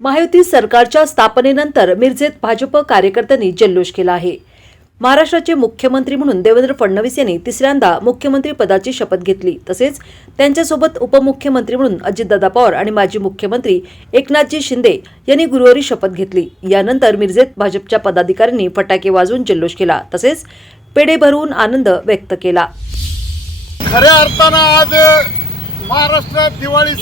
महायुती सरकारच्या स्थापनेनंतर मिरजेत भाजप कार्यकर्त्यांनी जल्लोष केला आहे। महाराष्ट्राचे मुख्यमंत्री म्हणून देवेंद्र फडणवीस यांनी तिसऱ्यांदा मुख्यमंत्री पदाची शपथ घेतली। तसेच त्यांच्यासोबत उपमुख्यमंत्री म्हणून अजितदादा पवार आणि माजी मुख्यमंत्री एकनाथजी शिंदे यांनी गुरुवारी शपथ घेतली। यानंतर मिरजेत भाजपच्या पदाधिकाऱ्यांनी फटाके वाजवून जल्लोष केला, तसेच पेढे भरवून आनंद व्यक्त केला। खऱ्या अर्थानं आज महाराष्ट्रात दिवाळी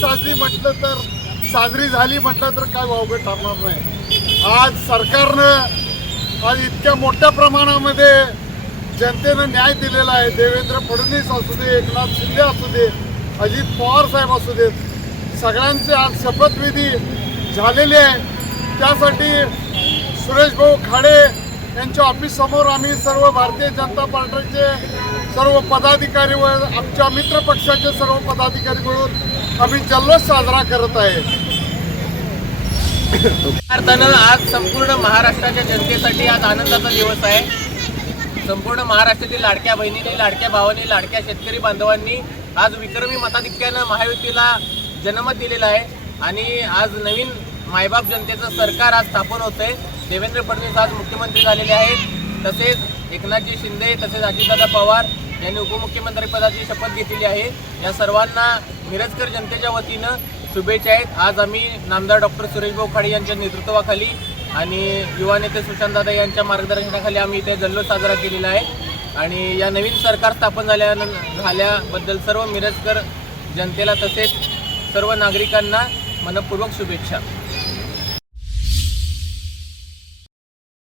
साजरी झाली म्हटलं तर काय वावगं ठरणार नाही। आज सरकारनं आज इतक्या मोठ्या प्रमाणामध्ये जनतेनं न्याय दिलेला आहे। देवेंद्र फडणवीस असू दे, एकनाथ शिंदे असू दे, अजित पवार साहेब असू देत, सगळ्यांचे आज शपथविधी झालेले आहे। त्यासाठी सुरेश भाऊ खाडे यांच्या ऑफिससमोर आम्ही सर्व भारतीय जनता पार्टीचे सर्व पदाधिकारी व आमच्या मित्र पक्षाचे सर्व पदाधिकारी मिळून आम्ही जल्लोष साजरा करत आहे। अर्थानं आज संपूर्ण महाराष्ट्राच्या जनतेसाठी आज आनंदाचा दिवस आहे। संपूर्ण महाराष्ट्रातील लाडक्या बहिणींनी, लाडक्या भावांनी, लाडक्या शेतकरी बांधवांनी आज विक्रमी मताधिक्यानं महायुतीला जनमत दिलेलं आहे आणि आज नवीन मायबाप जनतेचं सरकार आज स्थापन होत आहे। देवेंद्र फडणवीस आज मुख्यमंत्री झालेले आहेत, तसेच एकनाथजी शिंदे तसेच अजितदादा पवार यांनी उपमुख्यमंत्रीपदाची शपथ घेतलेली आहे। या सर्वांना मिरजकर जनतेच्या वतीनं शुभेच्छा आहेत। आज आम्ही नामदार डॉक्टर सुरेश भाऊ खाडे यांच्या नेतृत्वाखाली आणि युवा नेते सुशांतदादा यांच्या मार्गदर्शनाखाली आम्ही इथे जल्लोष साजरा केलेला आहे आणि या नवीन सरकार स्थापन झाल्याबद्दल सर्व मिरजकर जनतेला तसेच सर्व नागरिकांना मनपूर्वक शुभेच्छा।